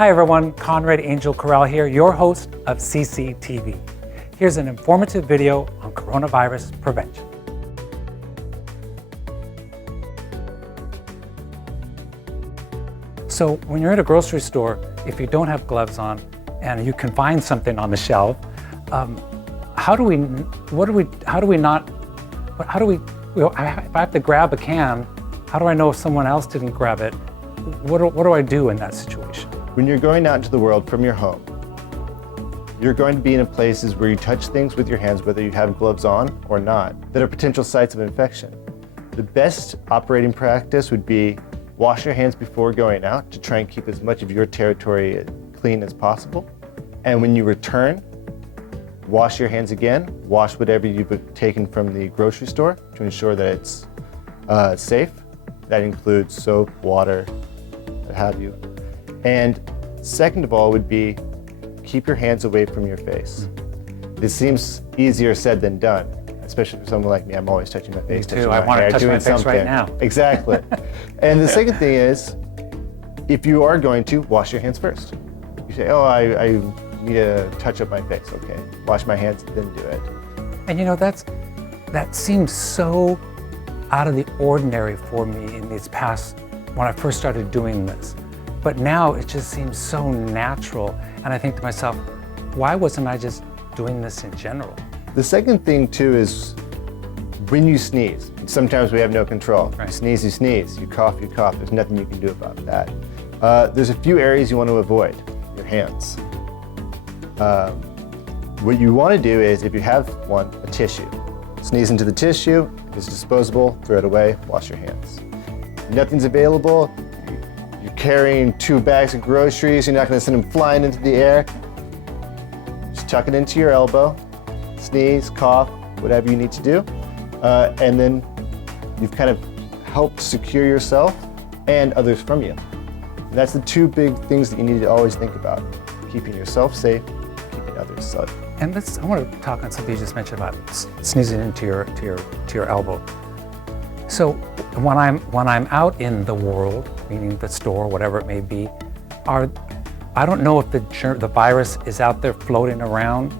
Hi everyone, Conrad Angel Corral here, your host of CCTV. Here's an informative video on coronavirus prevention. So when you're at a grocery store, if you don't have gloves on and you can find something on the shelf, if I have to grab a can, how do I know if someone else didn't grab it? What do I do in that situation? When you're going out into the world from your home, you're going to be in places where you touch things with your hands, whether you have gloves on or not, that are potential sites of infection. The best operating practice would be wash your hands before going out to try and keep as much of your territory clean as possible. And when you return, wash your hands again, wash whatever you've taken from the grocery store to ensure that it's safe. That includes soap, water, what have you. And second of all would be keep your hands away from your face. This seems easier said than done, especially for someone like me. I'm always touching my face. Me too. I want to touch my face right now. Exactly. And the second thing is, if you are going to, wash your hands first. You say, oh, I need to touch up my face. Okay, wash my hands, then do it. And you know, that seems so out of the ordinary for me in these past, when I first started doing this. But now it just seems so natural. And I think to myself, why wasn't I just doing this in general? The second thing too is when you sneeze, sometimes we have no control. Right. You sneeze, you cough, there's nothing you can do about that. There's a few areas you want to avoid, your hands. What you want to do is, if you have one, a tissue. Sneeze into the tissue, if it's disposable, throw it away, wash your hands. If nothing's available, you're carrying 2 bags of groceries, you're not going to send them flying into the air. Just tuck it into your elbow, sneeze, cough, whatever you need to do, and then you've kind of helped secure yourself and others from you. And that's the 2 big things that you need to always think about: keeping yourself safe, keeping others safe. And I want to talk on something you just mentioned about sneezing into your elbow. So when I'm out in the world, meaning the store, whatever it may be, I don't know if the virus is out there floating around.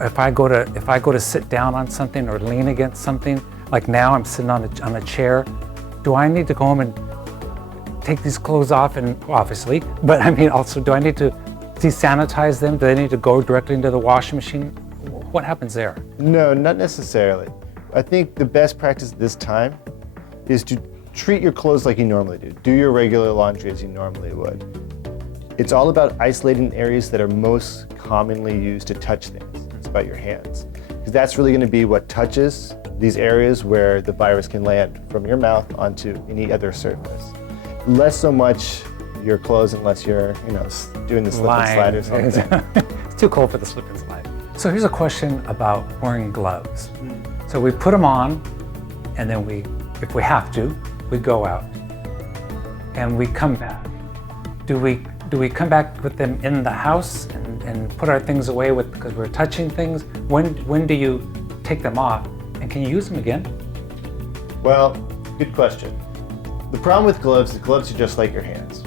If I go to sit down on something or lean against something, like now I'm sitting on a chair, do I need to go home and take these clothes off? And obviously, but I mean also, do I need to desanitize them? Do they need to go directly into the washing machine? What happens there? No, not necessarily. I think the best practice at this time is to treat your clothes like you normally do. Do your regular laundry as you normally would. It's all about isolating areas that are most commonly used to touch things. It's about your hands. Because that's really going to be what touches these areas where the virus can land from your mouth onto any other surface. Less so much your clothes, unless you're, doing the slip and slide or something. It's too cold for the slip and slide. So here's a question about wearing gloves. So we put them on, and then if we have to, we go out, and we come back. Do we come back with them in the house and put our things away because we're touching things? When do you take them off, and can you use them again? Well, good question. The problem with gloves, the gloves are just like your hands.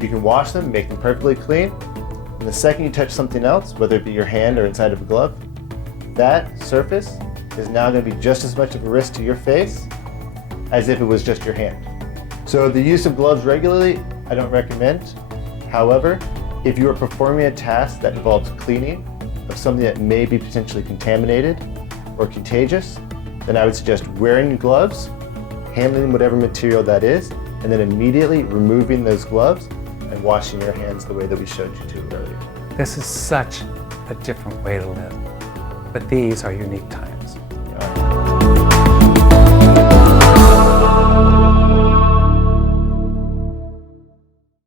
You can wash them, make them perfectly clean, and the second you touch something else, whether it be your hand or inside of a glove, that surface is now going to be just as much of a risk to your face as if it was just your hand. So the use of gloves regularly, I don't recommend. However, if you are performing a task that involves cleaning of something that may be potentially contaminated or contagious, then I would suggest wearing gloves, handling whatever material that is, and then immediately removing those gloves and washing your hands the way that we showed you to earlier. This is such a different way to live, but these are unique times.